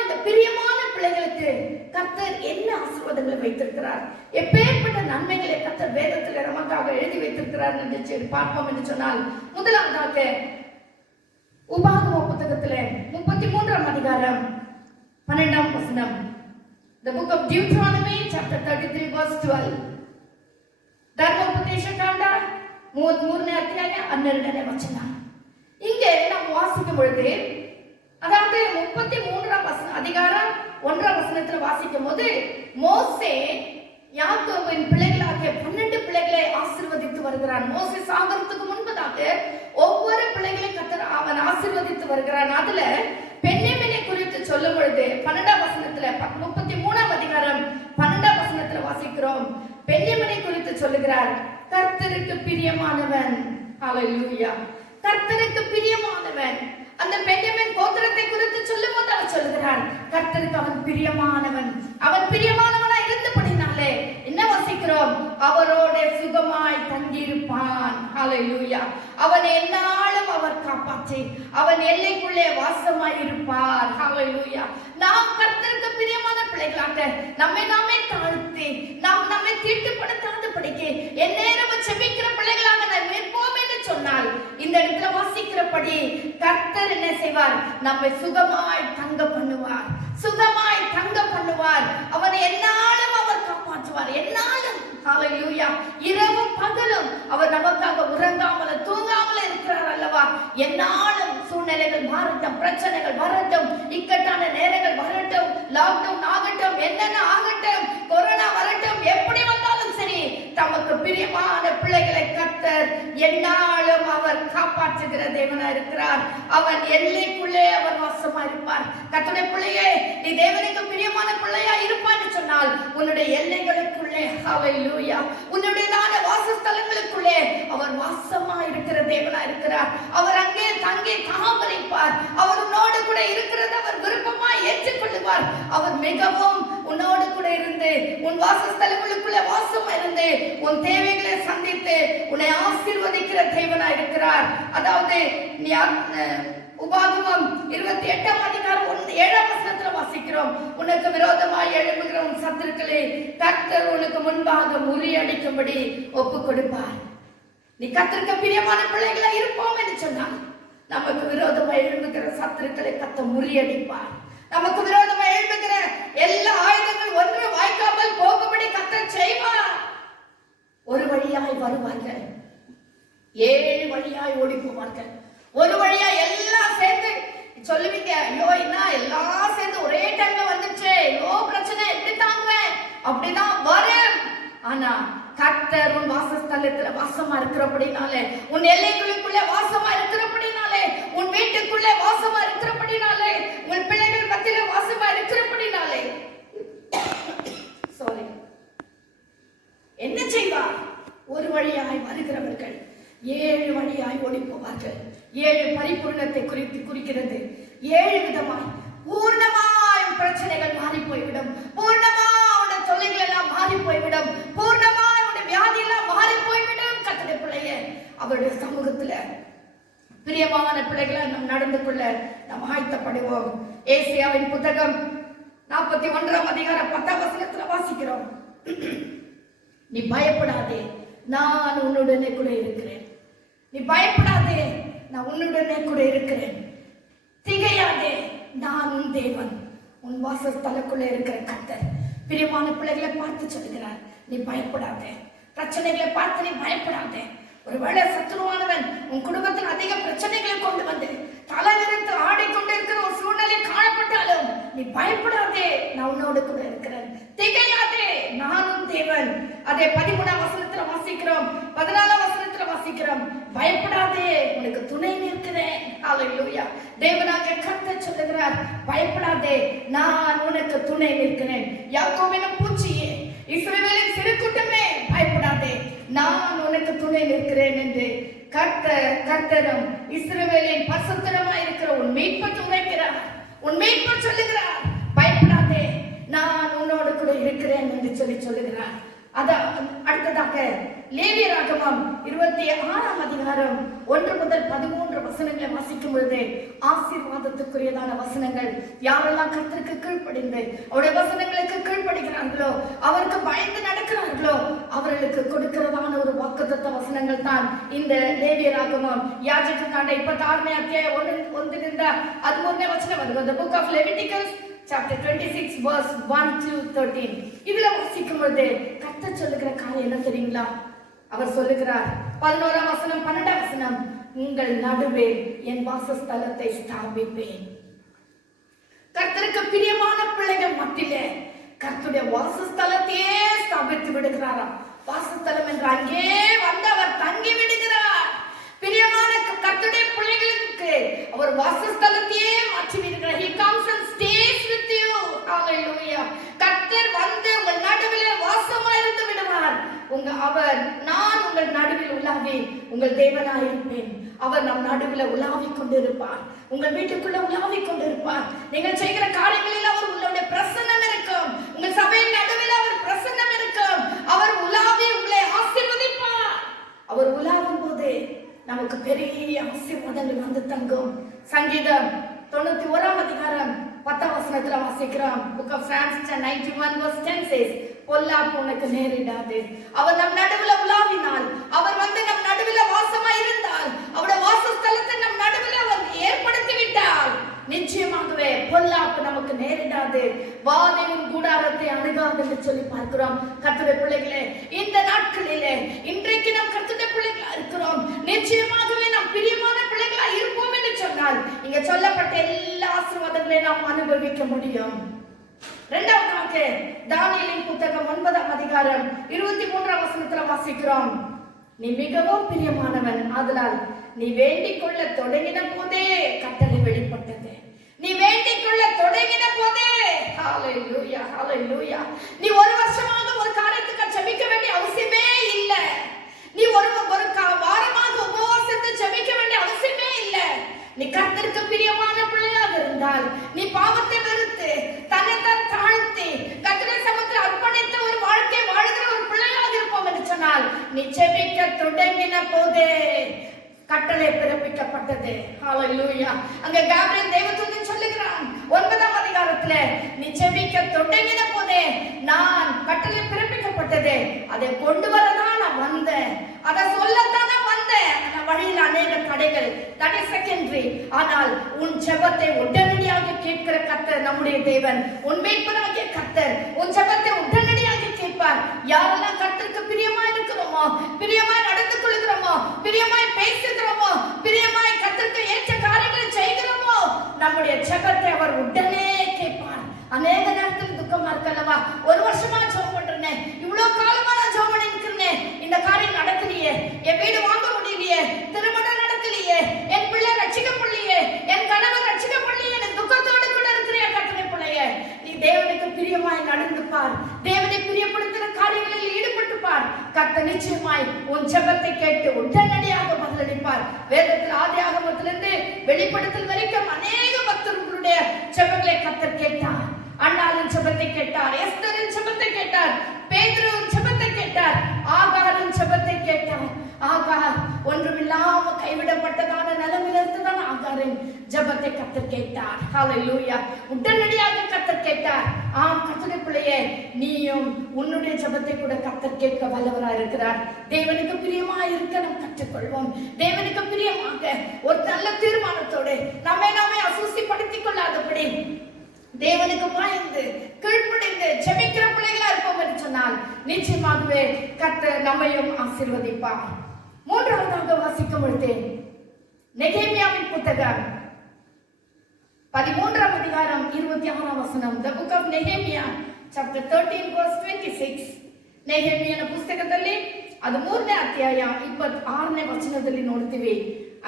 இந்த பிரியமான பிள்ளைகளுக்கு கர்த்தர் என்ன ஆசீர்வாதங்களை வைத்திருக்கிறார், எப்பேற்பட்ட நன்மைகளை கர்த்தர் வேதத்துல நமக்காக எழுதி வைத்திருக்கிறார் என்று பார்ப்போம் என்று சொன்னால், முதலாவதாக உபாகம புத்தகத்துல 33ஆம் அதிகாரம் 12ஆம் வசனம். The book of Deuteronomy chapter 33 verse 12. ಧರ್ಮೋಪದೇಶ ಕಾಂಡ 33ನೇ ಅಧ್ಯಾಯ 12ನೇ ವಚನ. இங்கே நாம் வாசிக்கும் பொழுது, அதாவது 33ஆம் அதிகாரம் 1ஆம் வசனத்துல வாசிக்கும் போது, மோசே யாக்கோபின் பிள்ளைகளாகிய 12 பிள்ளைகளை ஆசீர்வதித்து வருகிறான். மோசே சாகறதுக்கு முன்பதாக ஒவ்வொரு பிள்ளைகளை கர்த்தர் அவன் ஆசீர்வதித்து வருகிறான். அதுல பென்யமீனை குறித்து சொல்லும் பொழுது 12ஆம் வசனத்துல 33ஆம் அதிகாரம் 12ஆம் வசனத்துல வாசிக்கிறோம். பென்யமீனை குறித்து சொல்லுகிறார், கர்த்தருக்கு பிரியமானவன். ஹல்லேலூயா, கர்த்தருக்கு பிரியமானவன். அந்த பென்யமீன் கோத்திரத்தை குறித்து சொல்லும் போது அவர் சொல்லுகிறார், கர்த்தருக்கு அவன் பிரியமானவன். அவன் பிரியமானவனா இருந்தபடினாலே என்ன வாசிக்கிறோம், அவரோட சுகமாய் தங்கியிருப்பான். ஹல்லேலூயா. அவன் எந்நாளும் அவர் காப்பாற்றி அவன் எல்லைக்குள்ளே வாசமாய் இருப்பார். ஹல்லேலூயா. நாம் கர்த்தருக்கு பிரியமான பிள்ளைகளாக நம்மை நாமே தாழ்த்தி நம்மை தீட்டுப்படுத்தாதபடிக்கு எந்நேரமும் செபிக்கிற பிள்ளைகளாக நாம் இருப்போம் என்று சொன்னால், இந்த இடத்துல வாசிக்கிறபடி கர்த்தர் என்ன செய்வார், நம்மை சுகமாய் தங்க பண்ணுவார், சுகமாய் தங்க பண்ணுவார். அவனை எந்நாளும் அவர் காப்பாற்றுவார், எந்நாளும். ஹல்லேலூயா. இரவும் பகலும் அவர் நமக்காக உறங்காமல தூங்காமல இருக்கிறார் அல்லவா. எந்நாளும் சூழ்நிலைகள் மாறட்டும், பிரச்சனைகள் வரட்டும், இக்கட்டான நேரங்கள் வரட்டும், லாக்டவுன் ஆகட்டும், என்னென்ன ஆகட்டும், கொரோனா வரட்டும், எப்படி வந்தாலும் சரி, தமக்கு பிரியமான பிள்ளைகளை கர்த்தர் எந்நாளும் அவர் காப்பாற்றுகிற தேவனா இருக்கிறார். அவன் எல்லைக்குள்ளே அவர் வாசமா இருப்பார். கர்த்தருடைய பிள்ளையே, நீ தேவனுக்கு பிரியமான பிள்ளையா இருப்பான்னு சொன்னால் உன்னுடைய எல்லைகளுக்குள்ளே, ஹல்லேலூயா, உன்னுடையதான வாசஸ்தலங்களுக்குள்ளே அவர் வாசமா இருக்கிற தேவனா இருக்கிறார். அவர் அங்கே தங்கி தாமரைப்பார். அவர் உன்னோடு கூட இருக்கிறத அவர் விருப்பமா ஏற்றுக்கொள்ளுவார். அவர் மிகவும் உன்னோடு கூட இருந்து உன் வாசஸ்தலங்களுக்குள்ளே வாசமா இருந்து உன் தேவைகளை சந்தித்து உன்னை ஆசீர்வதிக்கிற தேவனா இருக்கிறார். அதாவது உபாகமம் 28ஆம் அதிகாரம் 7ஆம் வசனத்துல வாசிக்கிறோம், உனக்கு விரோதமாய் எழும்புகிற உன் சத்துருக்களை கர்த்தர் உனக்கு முன்பாக முறியடிக்கும்படி ஒப்பு கொடுப்பார். நீ கர்த்தருக்கு பிரியமான பிள்ளைகளா இருப்போம் என்று சொன்னால், நமக்கு விரோதமாய் எழும்புகிற சத்துருக்களை கர்த்தர் முறியடிப்பார். நமக்கு விரோதமாய் எழும்புகிற எல்லா ஆயுதங்கள் ஒன்று வாய்க்காமல் போகும்படி கர்த்தர் செய்வார். ஒரு வழியாய் வருவார்கள், 7 வழியாய் ஓடி போவார்கள். ஒரு வழியா எல்லாம் சேர்ந்து சொல்லுவீங்க, ஐயோ என்ன எல்லாம் சேர்ந்து ஒரே டைம்ல வந்துச்சு, ஐயோ பிரச்சனை எப்படி தாங்குவேன், அப்படிதான் வரும். ஆனா கர்த்தர் உன் வாசஸ்தலத்துல வாசமா இருக்கிறபடினாலே, உன் எல்லைகளுக்குள்ளே வாசமா இருக்கிறபடினாலே, உன் வீட்டுக்குள்ளே வாசமா இருக்கிறபடினாலே, உன் பிள்ளைகள் மத்தியில வாசமா இருக்கிறபடினாலே என்ன செய்வார், ஒரு வழியாய் வருகிறவர்கள் 7 வழியாய் ஓடி போவார்கள். 7 பரிபூர்ணத்தை குறிக்கிறது. 7 விதமாய் பூர்ணமாய் பிரச்சனைகள் மாறி போய்விடும், பூர்ணமாய் தொல்லைகள் எல்லாம் மாறி போய்விடும், பூர்ணமாய் வியாதி எல்லாம் மாறி போய்விடும். கர்த்தருடைய பிள்ளையே, அவருடைய சமூகத்துல பிரியமான பிள்ளைகளை நாம் நடந்து கொள்ள நாம் ஆயத்தப்படுவோம். ஏசாயாவின் புத்தகம் 41ஆம் அதிகாரம் 10ஆம் வசனத்துல வாசிக்கிறோம், நீ பயப்படாதே, நான் உன்னுடனே கூட இருக்கிறேன். நீ பயப்படாதே, நான் உன்னுடனே கூட இருக்கிறேன். திகையாதே, நான் உன் தேவன், உன் வாசஸ்தலக்குள்ளே இருக்கிற கர்த்தர். பிரியமான பிள்ளைகளை பார்த்து சொல்லுகிறார், நீ பயப்படாதே. பிரச்சனைகளை பார்த்து நீ பயப்படாதே. ஒருவேளை சத்துருவானவன் உன் குடும்பத்தில் அதிக பிரச்சனைகளை கொண்டு வந்து தலைவிரித்து ஆடிக்கொண்டிருக்கிற ஒரு சூழ்நிலை காணப்பட்டாலும் நீ பயப்படாதே, நான் உன்னோடு கூட இருக்கிறேன். திகையாதே, நானும் தேவன். அதே 13ஆம் வசனத்துல வாசிக்கிறோம், 14ஆம் வசனத்துல வாசிக்கிறோம், பயப்படாதே, உனக்கு துணை நிற்கிறேன். ஹல்லேலூயா. தேவனாகிய கர்த்தர் சொல்லுகிறார், பயப்படாதே, நான் உனக்கு துணை நிற்கிறேன். யாக்கோபின் பூச்சியே, இஸ்ரவேலின் சிறு கூட்டமே, பயப்படாதே, நான் உனக்கு துணை நிற்கிறேன் என்று கர்த்தரும் இஸ்ரவேலின் பரிசுத்தமாய் இருக்கிற உன் மீட்பர் உரைக்கிறார். உன் மீட்பர் சொல்லுகிறார், பயப்படாதே, நான் உன்னோடு கூட இருக்கிறேன் என்று சொல்லுகிறார். அடுத்ததாக லேவியராகமம் 26ஆம் அதிகாரம் 1 முதல் 13 வசனங்களை வாசிக்கும் பொழுது ஆசீர்வாதத்துக்குரியதான வசனங்கள். யாரெல்லாம் கர்த்தருக்கு கீழ்ப்படிந்து அவருடைய வசனங்களுக்கு கீழ்ப்படுகிறார்களோ, அவருக்கு பயந்து நடக்கிறார்களோ, அவர்களுக்கு கொடுக்கிறதான ஒரு வாக்குத்தத்த வசனங்கள் தான் இந்த லேவியராகமம். யாஜககாண்ட 26ஆம் அத்தியாயம் 1-13 வசனம் வருது. The book of Leviticus chapter 26 verse 1 to 13. இதுல வாசிக்கும் பொழுது கர்த்தர் சொல்லுகிற காரியம் என்ன தெரியுங்களா? அவர் சொல்லுகிறார், 11ஆம் வசனம் 12ஆம் வசனம், உங்கள் நடுவே என் வாசஸ்தலத்தை ஸ்தாபிப்பேன். கர்த்தருக்கு பிரியமான பிள்ளைகள் மத்தியிலே கர்த்தருடைய வாசஸ்தலத்தையே ஸ்தாபித்து விடுகிறாராம். வாசஸ்தலம் என்று அங்கே வந்து அவர் தங்கி விடுகிறார். பிரியமான கர்த்தருடைய பிள்ளைகளுக்கு அவர் வாசஸ்தலத்தையே மாற்றி விடுகிறார். He comes and stays with you. Hallelujah. கர்த்தர் வந்து உங்கள் நடுவிலே வாசமாய் இருந்து விடுவார். அவர் நான் உங்கள் நடுவில் உலாவி உங்கள் தேவனாய் இருப்பேன். அவர் நம் நடுவில் உலாவிக் கொண்டிருப்பார். உங்கள் வீட்டுக்குள்ள உலாவிக் கொண்டிருப்பார். நீங்கள் செய்கிற காரியங்களில் அவர் உங்களுடைய பிரசன்னம் இருக்கும். உங்கள் சபையின் நடுவில் அவர் பிரசன்னம் இருக்கும். அவர் உலாவி உங்களை ஆசீர்வதிப்பார். அவர் உலாவும் போது நமக்கு பெரிய ஆசீர்வாதங்கள் வந்து தங்கும். சங்கீதம் 91ஆம் அதிகாரம் 10ஆம் வசனத்துல வாசிக்கிறோம். Book of Psalms 91 verse 10 says, பொல்லாப்பு உனக்கு நேரிடாது. அவர் நம் நடுவுல உலாவினால், அவர் வந்து நம் நடுவுல வாசமா இருந்தால், அவருடைய வாசஸ்தலத்தை நம் நடுவுல அவர் ஏற்படுத்தி விட்டால் நிச்சயமாகவே பொல்லாப்பு நமக்கு நேரிடாது. வாதையின் கூடாரத்தை அணுகாது என்று சொல்லி பார்க்கிறோம். கர்த்தருடைய பிள்ளைகளே, இந்த நாட்களிலே இன்றைக்கு நாம் கர்த்தருடைய பிள்ளைகளா இருக்கிறோம். நிச்சயமாகவே நாம் பிரியமான பிள்ளைகளா இருப்போம் என்று சொன்னால் இங்க சொல்லப்பட்ட எல்லா ஆசீர்வாதங்களையும் நாம் அனுபவிக்க முடியும். இரண்டாவதாக தானியேலின் புத்தகம் 9ஆம் அதிகாரம் 23ஆம் வசனத்துல வாசிக்கிறோம், நீ மிகவும் பிரியமானவன், ஆதலால் நீ வேண்டிக் கொள்ள தொடங்கின போதே கட்டளை வெளிப்பட்டது. நீ வேண்டிக் கொள்ள தொடங்கின போதே, ஹalleluya ஹalleluya. நீ ஒரு வருஷமாக ஒரு காரியத்துக்கு ஜெபிக்க வேண்டிய அவசியமே இல்லை. நீ ஒரு வாரமாக உபவாசத்தை ஜெபிக்க வேண்டிய அவசியமே இல்லை. நீ கர்த்தருக்கு பிரியமான பிள்ளையாக இருந்தால், நீ பாவத்தை வெறுத்து தன்னைத்தான் தாழ்த்தி கர்த்தருடைய சமூகத்தில் அர்ப்பணித்த ஒரு வாழ்க்கை வாழ்கிற ஒரு பிள்ளையாக இருப்போம் என்று சொன்னால், நீ ஜெபிக்க தொடங்கின போதே கட்டளை பிறப்பிக்கப்பட்டது. ஹalleluya. அங்க காபிரியேல் தேவதூதன் சொல்லுகிறான் 9ஆம் அதிகாரத்துல, நீ ஜெபிக்க தொடங்கின போதே நான் கட்டளை பிறப்பிக்கப்பட்டது. அதை கொண்டு வரதான் நான் வந்தேன், அதை சொல்லத்தான் நான் வந்தேன். வழியில் அநேக தடைகள், that is secondary. ஆனால் உன் ஜெபத்தை உடனடியாக கேட்கிற கர்த்தர் நம்முடைய தேவன், உன் மீட்பராகிய கர்த்தர் உன் ஜெபத்தை உடனடியாக கேட்பார். யாரெல்லாம் கர்த்தருக்கு பிரியமாய் இருக்கிறோமோ, பிரியமாய் நடந்து கொள்கிறோமோ, பிரியமாய் பேசுகிறோமோ, பிரியமாய் கர்த்தருக்கு ஏற்ற காரியங்களை செய்கிறோமோ, நம்முடைய ஜெபத்தை அவர் உடனே கேட்பார். அநேக நேரத்தில் துக்கமா இருக்கல்லவா, ஒரு வருஷமா ஜெபம் பண்றேன், இவ்வளவு காலமா நான் ஜெபம் பண்ணிருக்கிறேன், இந்த காரியம் நடக்கலையே, என் வீடு வாங்க முடியலையே, திருமணம் நடக்கலையே, என் பிள்ளை ரட்சிக்கப்படலையே, என் கணவர் ரட்சிக்கப்படலையே, எனக்கு துக்கத்தோடு கூட இருக்கிறேன். கர்த்தருடைய பிள்ளையே, நீ தேவனுக்கு பிரியமாய் நடந்து பார், தேவனை பிரியப்படுத்துகிற காரியங்களில் ஈடுபட்டு பார். கர்த்தர் நிச்சயமாய் உன் ஜெபத்தை கேட்டு உடனடியாக பதிலளிப்பார். வேதத்தில் ஆதியாகமத்திலிருந்து வெளிப்படுத்தல் வரைக்கும் அநேக பக்தர்களுடைய ஜெபங்களை கர்த்தர் கேட்டார். அன்னாளின் ஜெபத்தை கேட்டார், எஸ்தரின் ஜெபத்தை கேட்டார், பேதுருவின் ஜெபத்தை கேட்டார், ஆகாரின் ஜெபத்தை கேட்டார். ஆகார் ஒன்றுமில்லாம கைவிடப்பட்டதான நிலைமையிலிருந்து தான் ஆகாரின் ஜெபத்தை கர்த்தர் கேட்டார். ஹalleluya. உடனடியாக கர்த்தர் கேட்டார். ஆம் கர்த்தருடைய பிள்ளையே, நீயும் உன்னுடைய ஜெபத்தை கூட கர்த்தர் கேட்க வல்லவராய் இருக்கிறார். தேவனுக்கு பிரியமா இருக்க நாம் கற்றுக்கொள்வோம். தேவனுக்கு பிரியமாக ஒரு நல்ல தீர்மானத்தோடு நம்மை நாமே அசூசிப்படுத்திக் கொள்ளாதபடி தேவனுக்கு பயந்து கீழ்ப்படிந்து ஜெபிக்கிற பிள்ளைகளா இருப்போம் என்று சொன்னால் நிச்சயமாகவே கர்த்தர் நம்மையும் ஆசீர்வதிப்பார். மூன்றாவதாக வாசிக்கும் பொழுது நெகேமியாவின் புத்தகம் 13ஆம் அதிகாரம் 26ஆம் வசனம். The book of Nehemiah chapter 13 verse 26. ನೆಹೆಮಿಯನ ಪುಸ್ತಕದಲ್ಲಿ ಅದು 3ನೇ ಅಧ್ಯಾಯ 26ನೇ ವಚನದಲ್ಲಿ ನೋಡ್ತೀವಿ.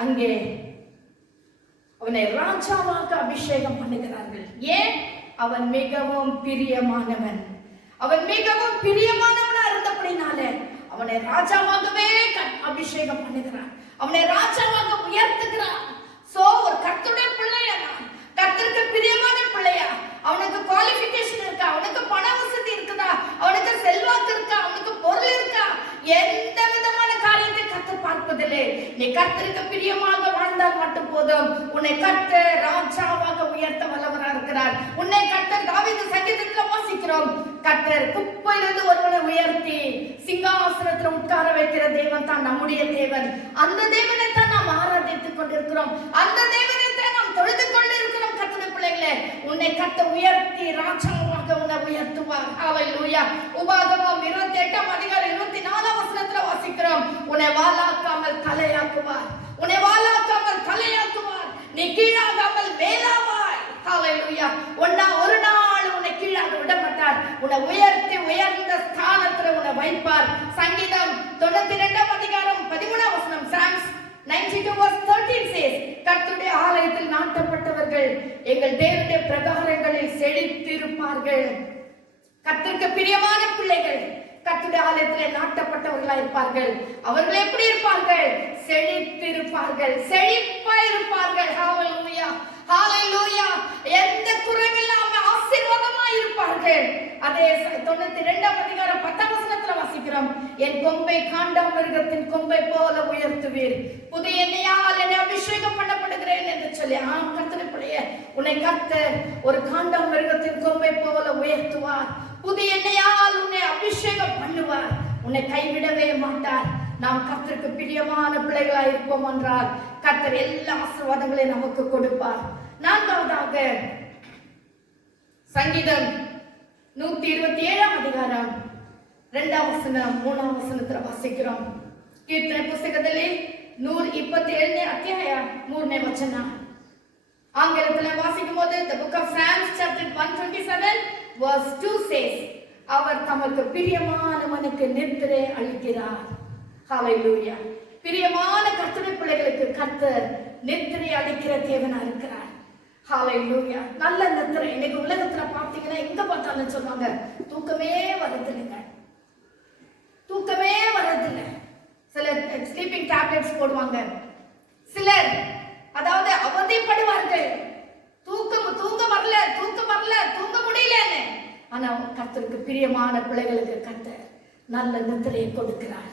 அங்கே அவனை ராஜாவாக அபிஷேகம் பண்ணுகிறார்கள். ஏன்? அவன் மிகவும் பிரியமானவன். அவன் மிகவும் பிரியமானவனா இருந்தபடினாலே அவனை ராஜாவாகவே அபிஷேகம் பண்ணுகிறான். அவனை ராஜாவாக உயர்த்துகிறான். சோ ஒரு கர்த்தருடைய பிள்ளையா, கர்த்தருக்கு பிரியமான பிள்ளையா, அவனுக்கு குவாலிஃபிகேஷன் இருக்கா, அவனுக்கு பண வசதி இருக்குதா, அவனுக்கு செல்வாக்கு இருக்கா, அவனுக்கு பொருள் இருக்கா, எந்த விதமான காரியத்தை கர்த்தர் பார்ப்பதில்லை. நீ கர்த்தருக்கு பிரியமாக வாழ்ந்தால் மட்டும் போதும். உன்னை கர்த்தர் ராஜாவாக உயர்த்த வல்லவராக இருக்கிறார். உன்னை கர்த்தர் தாவீது சங்கீதத்தில் வாசிக்கிறோம், கர்த்தர் குப்பையிலிருந்து ஒருவனை உயர்த்தி சிங்காசனத்தில் உட்கார வைக்கிற தேவன் தான் நம்முடைய தேவன். அந்த தேவனை தான் நாம் ஆராதித்துக் கொண்டிருக்கிறோம். அந்த தேவனை தான் நாம் தொழுது கொண்டு இருக்கிறோம். கர்த்தருடைய பிள்ளைகளே, உன்னை கர்த்தர் உயர்த்தி ராஜாவாக உன்னை உயர்த்துவார். ஹல்லேலூயா. உபாகமம் 28ஆம் அதிகாரம் 24ஆம் வசனத்துல வாசிக்கிறோம், உன்னை வாளாக்காமல் தலையாக்குவார். உன்னை வாளாக்காமல் தலையாக்குவார். நீ கீழாகாமல் மேலாவாய். ஹல்லேலூயா. ஒரு நாள் உன்னை கீழாக விடமாட்டார். உன்னை உயர்த்தி உயர்ந்த ஸ்தானத்துல உன்னை வைப்பார். சங்கீதம் 92ஆம் அதிகாரம் 13ஆம் வசனம். Psalms 92 verse 13 says, கர்த்தருடைய ஆலயத்தில் நாட்டப்பட்டவர்கள் எங்கள் தேவனுடைய பிரகாரங்களில் செழித்திருப்பார்கள். கர்த்தருக்கு பிரியமான பிள்ளைகள் கர்த்தருடைய ஆலயத்திலே நாட்டப்பட்டவர்களா இருப்பார்கள். அவர்கள் எப்படி இருப்பார்கள்? செழித்திருப்பார்கள், செழிப்பா இருப்பார்கள். ஹல்லேலூயா, ஹல்லேலூயா. எந்த குறைவில்லாம ஆசீர்வாதமா இருப்பார்கள். அதே 92ஆம் அதிகாரம் 10ஆம் வசனத்துல வாசிக்கிறோம், என் கொம்பை காண்டாமிருகத்தின் கொம்பை போல உயர்த்துவீர், புதிய எண்ணெயால் என்னை அபிஷேகம் பண்ணப்படுகிறேன் என்று சொல்லி. ஆம் கர்த்தருடைய பிள்ளையே, உன்னை கர்த்தர் ஒரு காண்டாமிருகத்தின் கொம்பை போல உயர்த்துவார். புதிய எண்ணெயால் உன்னை அபிஷேகம் பண்ணுவார். உன்னை கைவிடவே மாட்டார். நாம் கர்த்தருக்கு பிரியமான பிள்ளைகளா இருப்போம் என்றால் கர்த்தர் எல்லா ஆசீர்வாதங்களையும் நமக்கு கொடுப்பார். நான்காவதாக சங்கீதம் 127ஆம் அதிகாரம் 2ஆம் வசனம் 3ஆம் வசனத்துல வாசிக்கிறோம். ಕೀರ್ತನೆ ಪುಸ್ತಕದಲ್ಲಿ 127ನೇ ಅಧ್ಯಾಯ 3ನೇ ವಚನ. ஆங்கிலத்துல வாசிக்கும் போது the book of Psalms chapter 127 verse 2 says, அவர் தமக்கு பிரியமானவனுக்கு நித்திரை அளிக்கிறார். ஹல்லேலூயா. பிரியமான கர்த்தருடைய பிள்ளைகளுக்கு கர்த்தர் நித்திரை அளிக்கிற தேவனா இருக்கிறார். ஹல்லேலூயா. நல்ல நித்திரை. இன்னைக்கு உலகத்துல பாத்தீங்கன்னா எங்க பார்த்தாலும் சொல்றாங்க, தூக்கமே வரதில்லைங்க, தூக்கமே வரதில்லை. சிலர் ஸ்லீப்பிங் டேப்லெட்ஸ் போடுவாங்க, சிலர் அதாவது அவதிப்படுவார்கள், தூங்க வரல, தூங்க முடியலன்னு. ஆனா கர்த்தருக்கு பிரியமான பிள்ளைகளுக்கு கர்த்தர் நல்ல நித்திரையை கொடுக்கிறார்.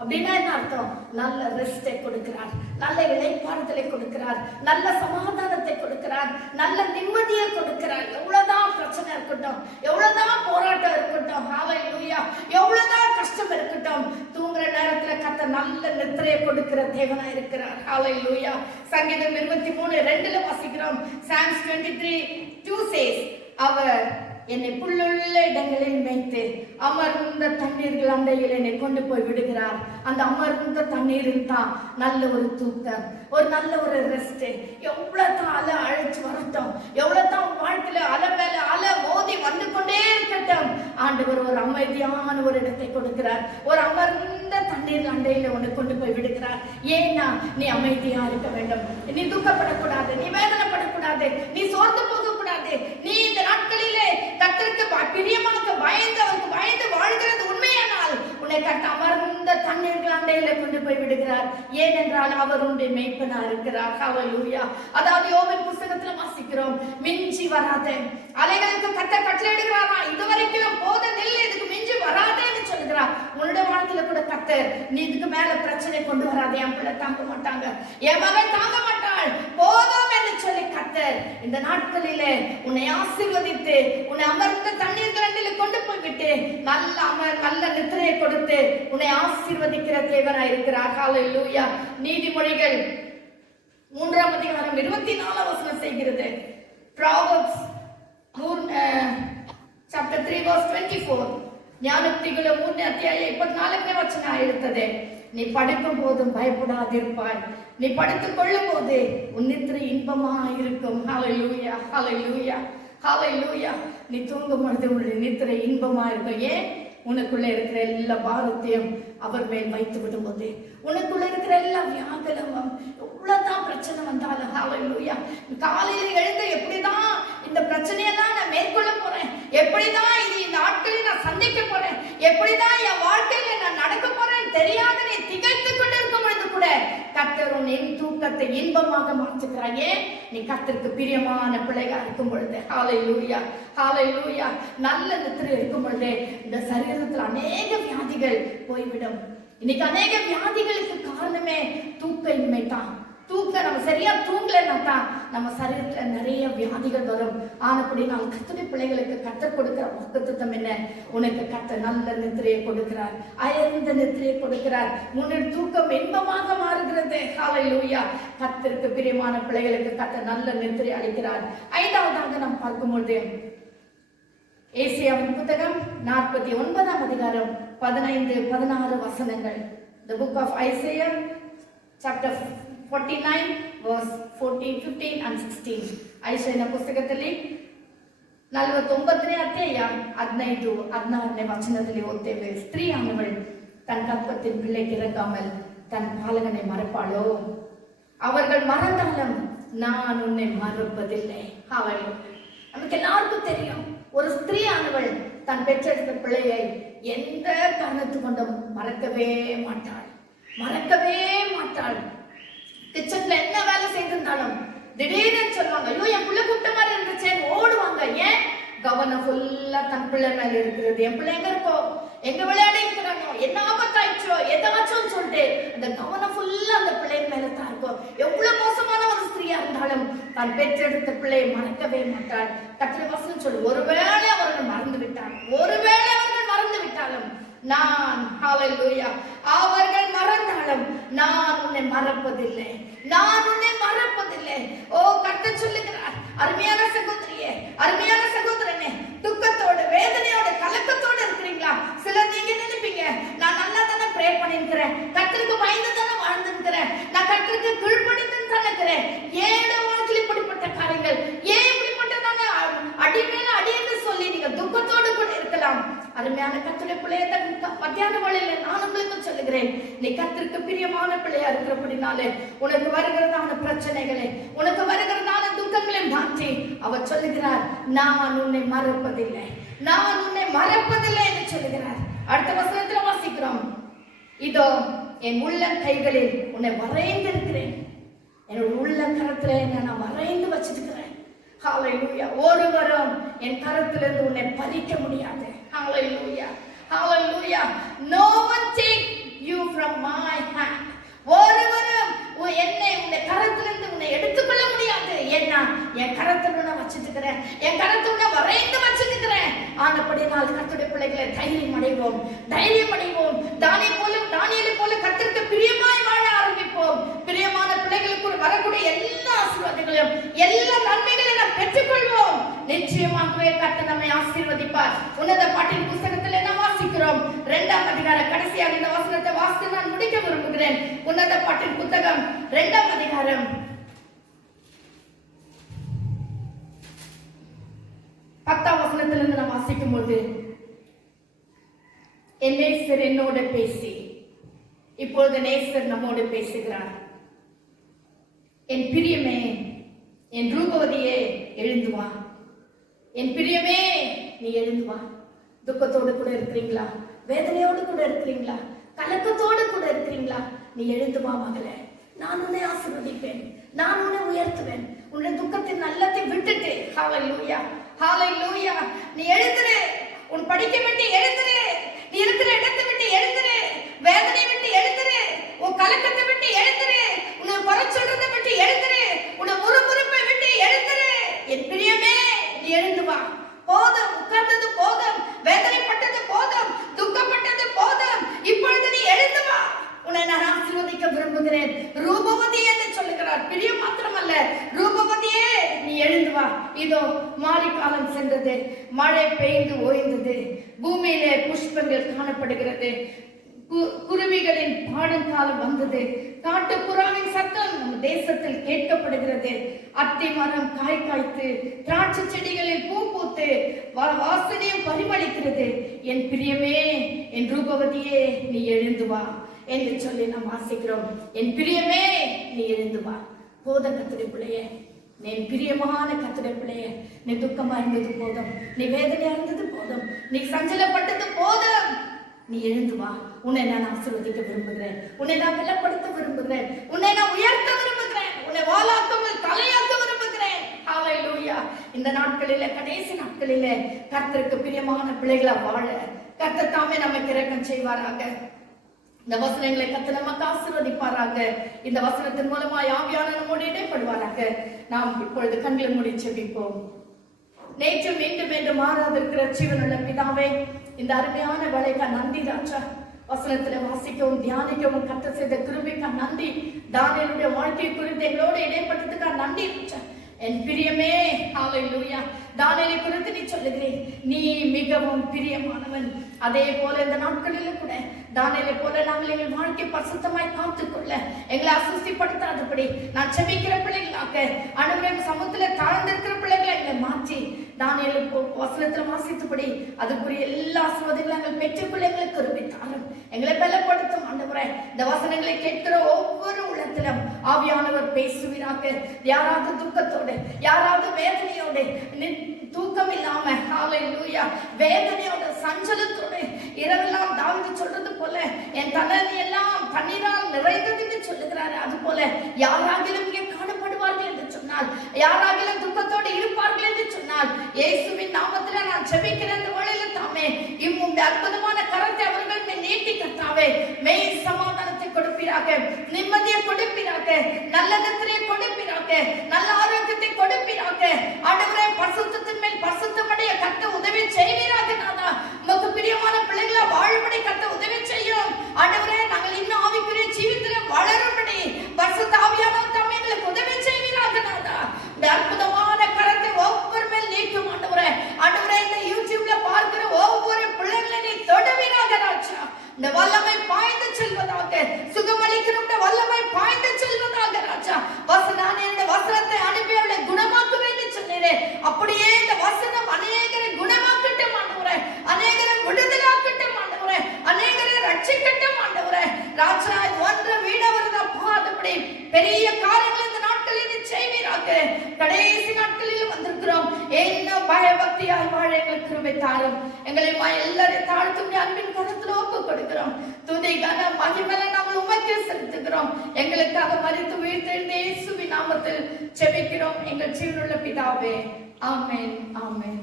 அப்படின்னா என்ன அர்த்தம்? நல்ல ரெஸ்டை கொடுக்கிறார், நல்ல இளைப்பாறுதலை கொடுக்கிறார், நல்ல சமாதானத்தை கொடுக்கிறார், நல்ல நிம்மதியை கொடுக்கிறார். எவ்வளவுதான் பிரச்சனை இருக்கட்டும், எவ்வளவுதான் போராட்டம் இருக்கட்டும், ஹல்லேலூயா, எவ்வளவுதான் கஷ்டம் இருக்கட்டும், தூங்குற நேரத்துல கர்த்தர் நல்ல நித்திரையை கொடுக்கிற தேவனா இருக்கிறார். ஹல்லேலூயா. சங்கீதம் 23:2 வாசிக்கிறோம். Psalms 23:2 says, அவர் என்னை புல்லுள்ள இடங்களில் மேய்த்து அமர்ந்த தண்ணீர்கள் அண்டையில் என்னை கொண்டு போய் விடுகிறார். அந்த அமர்ந்த தண்ணீரில் தான் நல்ல ஒரு தூக்கம், ஒரு நல்ல ஒரு ரெஸ்ட். எவ்வளவுதான் அலை அழைச்சு வரட்டும், எவ்வளவுதான் வாழ்க்கையில அலை மேல அலை மோதி வந்து கொண்டே இருக்கட்டும், ஆண்டவர் ஒரு அமைதியான ஒரு இடத்தை கொடுக்கிறார். ஒரு அமர்ந்த தண்ணீர் அண்டையில உன்னை கொண்டு போய் விடுகிறார். ஏன்னா நீ அமைதியா இருக்க வேண்டும், நீ துக்கப்படக்கூடாது, நீ வேதனைப்படக்கூடாது, நீ சோர்ந்து போகக்கூடாது. நீ இந்த நாட்களிலே கர்த்தருக்கு பிரியமாக பயந்து வாழ்கிறது உண்மையானால் உன்னை கர்த்தர் அமர்ந்த தண்ணீர்கள் அண்டையில கொண்டு போய் விடுகிறார். ஏனென்றால் அவர் உன்னுடைய மேய்ப்பனா இருக்கிறார். ஹல்லேலூயா. அதாவது யோபின் புத்தகத்துல வாசிக்கிறோம், மிஞ்சி வராத அலைகளுக்கு கர்த்தர் கட்டளையிடுகிறாரா, இதுவரைக்கும் போத நெல் இதுக்கு மிஞ்சி வராதேன்னு சொல்லுகிறார். உன்னுடைய வாழ்க்கையில கூட கர்த்தர் நீ இதுக்கு மேல பிரச்சனை கொண்டு வராதே, என் பிள்ளை தாங்க மாட்டாங்க, என் மகன் தாங்க மாட்டாள், போதும் என்று சொல்லி கர்த்தர் கர்த்தர் இந்த நாட்களிலே உன்னை ஆசீர்வதித்து உன்னை அமர்ந்த தண்ணீர் கரண்டில் கொண்டு போய்விட்டு நல்ல நித்திரையை கொடுத்து உன்னை ஆசீர்வதிக்கிற தேவனாய் இருக்கிறார். ஹல்லேலூயா. நீதிமொழிகள் 3ஆம் அதிகாரம் 24 வசனம் செய்கிறது. Proverbs chapter 3 verse 24. ஞானோக்திಗಳ 3ನೇ ಅಧ್ಯಾಯ 24ನೇ ವಚನ ಇರುತ್ತದೆ. நீ படுக்கும் போதும் பயப்படாதிருப்பாய், நீ படுத்துக் கொள்ளும் போது உன் நித்திரை இன்பமாயிருக்கும். ஹல்லேலூயா, ஹல்லேலூயா, ஹல்லேலூயா. நீ தூங்கும் பொழுது உன்னுடைய நித்திரை இன்பமாயிருக்கும். ஏன்? உனக்குள்ள இருக்கிற எல்லா பாரத்தையும் அவர் மேல் வைத்து விடும்போது, உனக்குள்ள இருக்கிற எல்லா வியாகுலமும் எவ்வளவுதான் பிரச்சனை வந்தாலும், ஹல்லேலூயா, காலையில எழுந்து எப்படிதான் இந்த பிரச்சனையெல்லாம் நான் மேற்கொள்ள போறேன், எப்படிதான் இது இந்த ஆட்களை நான் சந்திக்க போறேன், எப்படிதான் என் வாழ்க்கையில நான் நடக்க போறேன் தெரியாத நீ திகைத்துக் கொண்டிருக்கும் பொழுது கூட கர்த்தர் உன் தூக்கத்தை இன்பமாக மாற்றுகிறார். ஏன்? நீ கர்த்தருக்கு பிரியமான பிள்ளையா இருக்கும் பொழுது. ஹல்லேலூயா, ஹல்லேலூயா. நல்ல நித்திரை இருக்கும் பொழுது இந்த சரீரத்தில் அநேக வியாதிகள் போய்விடும். இன்னைக்கு அநேக வியாதிகளுக்கு காரணமே தூக்க இன்மை தான். நம்ம சரியா தூங்கலன்னா தான் நம்ம சரீரத்துல நிறைய வியாதிகள் வரும். ஆனப்படி நான் கர்த்தருடைய பிள்ளைகளுக்கு கர்த்தர் கொடுக்கிற வாக்குத்தத்தம் என்ன? உனக்கு கர்த்தர் நல்ல நித்திரையை கொடுக்கிறார், அயர்ந்த நித்திரையை கொடுக்கிறார், முன்னின் தூக்கம் இன்பமாக மாறுகிறது. ஹல்லேலூயா. கர்த்தருக்கு பிரியமான பிள்ளைகளுக்கு கர்த்தர் நல்ல நித்திரை அளிக்கிறார். 5வதாக நாம் பார்க்கும்போது ஏசாயாவின் புத்தகம் 49ஆம் அதிகாரம் 15-16 வசனங்கள். The book of Isaiah chapter 49 verse 14, 15 and 16. ಐಸಾಯನ ಪುಸ್ತಕದಲ್ಲಿ 49ನೇ ಅಧ್ಯಾಯ 15-16ನೇ ವಚನದಲ್ಲಿ ಓದ್ತೇವೆ. ஸ்திரீயானவள் தன் கற்பத்தின் பிள்ளைக்கு இறங்காமல் தன் பாலகனை மறப்பாளோ? அவர்கள் மறந்தாலும் நான் உன்னை மறப்பதில்லை. நமக்கு எல்லாருக்கும் தெரியும், ஒரு ஸ்திரீயானவள் தன் பெற்றெடுத்த பிள்ளையை எந்த காரணத்து கொண்டும் மறக்கவே மாட்டாள், மறக்கவே மாட்டாள். கிச்சன்ல என்ன வேலை செய்திருந்தாலும் திடீர்னு சொல்லுவாங்க, ஐயோ என் பிள்ளை கூப்பிட்ட மாதிரி இருந்துச்சு, ஓடுவாங்க. ஏன்? கவனம் ஃபுல்லா தன் பிள்ளை மேல இருக்கிறது. என் பிள்ளை எங்க இருக்கோ, எங்க விளையாடி இருக்கிறாங்க, என்ன ஆபத்தாயிடுச்சோ ஏதாச்சும் சொல்லிட்டு அந்த கவனம் ஃபுல்லா அந்த பிள்ளை மேல தான் இருக்கும். எவ்வளவு மோசமான ஒரு ஸ்திரீயா இருந்தாலும் தன் பெற்றெடுத்த பிள்ளையை மறக்கவே மாட்டாள். கர்த்தருடைய வசனம் சொல்லு, ஒருவேளை அவர்கள் மறந்து விட்டால், ஒருவேளை அவர்கள் மறந்து விட்டாலும் நான், ஹல்லேலூயா, அவர்கள் மறந்தாலும் நான் உன்னை மறப்பதில்லை, நான் உன்னை மறப்பதில்லை. ஓ, கர்த்தர் சொல்லுகிறார், அருமையான சகோதரியே, அருமையான சகோதரனே, துக்கத்தோடு வேதனையோடு கலக்கத்தோடு இருக்கிறீங்களா? சிலர் நீங்க நினைப்பீங்க, நான் நல்லா தானே ப்ரே பண்ணிருக்கிறேன், கர்த்தருக்கு பயந்து தானே வாழ்ந்துருக்கிறேன், நான் கர்த்தருக்கு கீழ்ப்படிந்து தானே இருக்கிறேன், ஏன் வாழ்க்கையில் இப்படிப்பட்ட காரியங்கள், ஏன் இப்படிப்பட்டதான அடி மேல அடி என்று சொல்லி நீங்க துக்கத்தோடு கூட இருக்கலாம். அருமையான கர்த்தருடைய பிள்ளைய மத்தியான வேளையில நான் உங்களுக்கு சொல்லுகிறேன், நீ கர்த்தருக்கு பிரியமான பிள்ளையா இருக்கிறபடினாலே உனக்கு வருகிறதான பிரச்சனைகளை, உனக்கு வருகிறதான துக்கங்களை மாற்றி அவர் சொல்லுகிறார், நான் உன்னை மறப்பதில்லை, நான் உன்னை மறப்பதில்லை என்று சொல்லுகிறார். அடுத்த வசனத்துல வாசிக்கிறோம், இதோ என் உள்ள கைகளில் உன்னை வரைந்திருக்கிறேன், என்னோட உள்ள கரத்துல நான் வரைந்து வச்சிருக்கிறேன். ஹல்லேலூயா. ஒருவரும் என் கரத்திலிருந்து உன்னை பறிக்க முடியாது. ஹல்லேலூயா, ஹல்லேலூயா. No one take you from my hand. ஒருவரும் என்னை உன்னை கரத்திலிருந்து உன்னை எடுத்துக்கொள்ள முடியாது. ஏன்னா என் கரத்தில் உன்னை வச்சிருக்கிறேன், என் கரத்தில் உன்னை வரைந்து வச்சிருக்கிறேன். ஆனப்படி நாள் கர்த்தருடைய பிள்ளைகளை தைரியம் அடைவோம், தைரியம் அடைவோம். தானியேலை போல கர்த்தருக்கு பிரியமாய் வாழ ஆரம்பிப்போம். பிரியமான பிள்ளைகளுக்கு வரக்கூடிய எல்லா ஆசீர்வாதங்களையும் எல்லா நன்மைகளையும் நாம் பெற்றுக்கொள்வோம். நிச்சயமாகவே கர்த்தர் நம்மை ஆசீர்வதிப்பார். உன்னத பாட்டின் புத்தகத்தில் என்ன வாசிக்கிறோம்? 2ஆம் அதிகாரம் கடைசியாக இந்த வசனத்தை வாசித்து நான் முடிக்க விரும்புகிறேன். உன்னத பாட்டின் புத்தகம் 2ஆம் அதிகாரம் 10ஆம் வசனத்திலிருந்து நான் வாசிக்கும் போது, என் நேசர் என்னோடு பேசி, இப்பொழுது நேசர் நம்மோடு பேசுகிறார். என் பிரியமே, என் ரூபவதியே எழுந்து வா, என் பிரியமே நீ எழுந்து வா. துக்கத்தோடு கூட இருக்கிறீங்களா? வேதனையோடு கூட இருக்கிறீங்களா? கலக்கத்தோடு கூட இருக்கிறீங்களா? நீ எழுந்து வா மகளே, நான் உன்னை ஆசீர்வதிப்பேன், நான் உன்னை உயர்த்துவேன். உன்னுடைய துக்கத்தின் நல்லத்தை விட்டுட்டு, ஹல்லேலூயா, ஹல்லேலூயா, நீ எழுந்துரு, உன் படிக்க விட்டு எழுந்துரு, நீ இருக்கிற இடத்தை விட்டு எழுந்துரு, வேதனை விட்டு எழுந்துரு, உன் கலக்கத்தை விட்டு எழுந்துரு, உன்னை குறை சொல்றதை விட்டு எழுந்துரு, உன்னை முறுமுறுப்பை விட்டு எழுந்துரு. விரும்புகிறேன். ரூபவதி என்று சொல்லுகிறார். பிரியம் மாத்திரமல்ல, ரூபவதியே நீ எழுந்து வா. இதோ மாரி காலம் சென்றது, மழை பெய்து ஓய்ந்தது, பூமியிலே புஷ்பங்கள் காணப்படுகிறது, குருவிகளின் பாடும் காலம் வந்தது, காட்டு புறாவின் சத்தம் நம் தேசத்தில் கேட்கப்படுகிறது, அத்தி மரம் காய் காய்த்து, திராட்சை செடிகளில் பூ பூத்து, வாசனையும் பரிமளிக்கிறது. என் பிரியமே, என் ரூபவதியே நீ எழுந்து வா என்று சொல்லி நாம் வாசிக்கிறோம். என் பிரியமே நீ எழுந்து வா. போத கர்த்தருடைய பிள்ளையே, நீ பிரியமான கர்த்தருடைய பிள்ளையே, நீ துக்கமா இருந்தது போதும், நீ வேதனையா இருந்தது போதும், நீ சஞ்சலப்பட்டது போதும், நீ எழுந்து வா. உன்னை நான் ஆசீர்வதிக்க விரும்புகிறேன், உன்னை நான் பலப்படுத்த விரும்புகிறேன், உன்னை நான் உயர்த்த விரும்புகிறேன், உன்னை வாளாக்காமல் தலையாக்க விரும்புகிறேன். ஹல்லேலூயா. இந்த நாட்களிலே, கடைசி நாட்களிலே கர்த்தருக்கு பிரியமான பிள்ளைகளா வாழ கர்த்தர் தாமே நமக்கு இரக்கம் செய்வாராக. இந்த வசனங்களை கர்த்தர் நமக்கு ஆசீர்வதிப்பாராக. இந்த வசனத்தின் மூலமாய் ஆவியானவர் நம்மோடு இடைப்படுவாராக. நாம் இப்பொழுது கண்களை மூடி ஜெபிப்போம். நேற்றும் மீண்டும் என்று மாறாதிருக்கிற ஜீவனுள்ள பிதாவே, இந்த அருமையான வேலைக்கா நன்றி ராஜா. வசனத்துல வாசிக்கவும் தியானிக்கவும் கர்த்தர் செய்த கிருபைக்கா நன்றி. தானியேலுடைய வாழ்க்கை குறித்து எங்களோடு இடைப்பட்டதுக்கா நன்றி ராஜா. என் பிரியமே, ஹல்லேலூயா. தானியேலை குறித்து நீ சொல்லுகிறேன், நீ மிகவும் பிரியமானவன். அதே போல இந்த நாட்களில் கூட தானியேலை போல நாங்கள் எங்கள் வாழ்க்கை பரிசுத்தமாய் காத்துக்கொள்ள எங்களை அசுஸ்திப்படுத்தாதபடி நான் செபிக்கிற பிள்ளைகளாக, ஆண்டவரே சமூகத்துல தாழ்ந்திருக்கிற பிள்ளைகளை எங்களை மாற்றி தானியேல் வசனத்துல வாசித்தபடி அதுக்குரிய எல்லா ஆசீர்வாதங்களும் நாங்கள் பெற்றுக்கொள்ள எங்களுக்கு கிருபை தாரும், எங்களை பலப்படுத்தும். ஆண்டவரே, இந்த வசனங்களை கேட்கிற ஒவ்வொரு உள்ளத்திலும் ஆவியானவர் பேசுவீராக. யாராவது துக்கத்தோடு, யாராவது வேதனையோடு, தூக்கம் இல்லாம, ஹல்லேலூயா, வேதனையோட சஞ்சலத்தோட இரவெல்லாம் தாவீது சொல்றது போல என் தலைவி எல்லாம் தண்ணீரால் நிறைந்தது என்று சொல்லுகிறாரு. அது போல யாராகிலும் இங்கே காணப்படுவார்கள் என்று சொன்னால், யாராகிலும் துக்கத்தோடு இருப்பார்கள் என்று சொன்னால், இயேசுவின் நாமத்தில் நான் ஜெபிக்கிற இந்த வேளையில தாமே இம்முடைய அற்புதமான கரத்தை அவர்கள் மேல் நீட்டி கர்த்தாவே, மெய் சமாதானத்தை கொடுப்பீராக, நிம்மதியை கொடுப்பீராக, நல்ல நித்திரையை கொடுப்பீராக, நல்ல ஆரோக்கியத்தை கொடுப்பீராக. ஆண்டவரே, பரிசுத்தத்தின் மேல் பரிசுத்தமடைய கர்த்தர் உதவி செய்வீராக. நாதா, உமக்கு பிரியமான பிள்ளைகளா வாழும்படி கர்த்தர் உதவி செய்யும். ஆண்டவரே, நாங்கள் இன்னும் ஆவிக்குரிய ஜீவிதத்திலே வளரும்படி பரிசுத்த ஆவியானவர் தாமே எங்களுக்கு உதவி செய்வீராக. நாதா, இந்த அற்புதமான கரத்தை ஒவ்வொரு மேல் நீக்கும். ஆண்டவரே, ஆண்டவரே, இந்த யூடியூப்ல பார்க்கிற ஒவ்வொரு பிள்ளைகளை நீ தொடுவீராக ராஜா. இந்த வல்லமை பாய்ந்து செல்வதாக, சுகமளிக்கிற வல்லமை பாய்ந்து செல்வதாக ராஜா. வசனானே வசனத்தை அனுப்பி அவளை குணமாக்குவேன் சொன்னீரே, அப்படியே இந்த வசனம் அநேகரை குணமாக்கட்டும் ஆண்டவரே, அநேகரை விடுதலாக்கட்டும் ஆண்டவரே, அநேகரை ரட்சிக்கட்டும் ஆண்டவரே ராஜா. இது ஒன்று வீணவரதா பாதபடி பெரிய காரியங்கள் இந்த நாட்களில் நீ செய்வீராக. கடைசி நாட்களில் வந்திருக்கிறோம், என்ன பயபக்தியாய் வாழ எங்களுக்கு கிருபை தாரும். எங்களை எல்லாரையும் தாழ்த்தும் அன்பின் கரத்தில் ஒப்புக் கொடுக்கிறோம். துதி கன மகிமை நாங்கள் உமக்கே செலுத்துகிறோம். எங்களுக்காக மரித்து உயிர்த்தெழுந்த இயேசுவின் நாமத்தில் ஜெபிக்கிறோம் எங்கள் ஜீவனுள்ள பிதாவே. ஆமென், ஆமென்.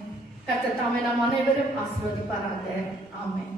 கர்த்தர் தாமே நாம் அனைவரும் ஆசீர்வதிப்பாராக. ஆமென்.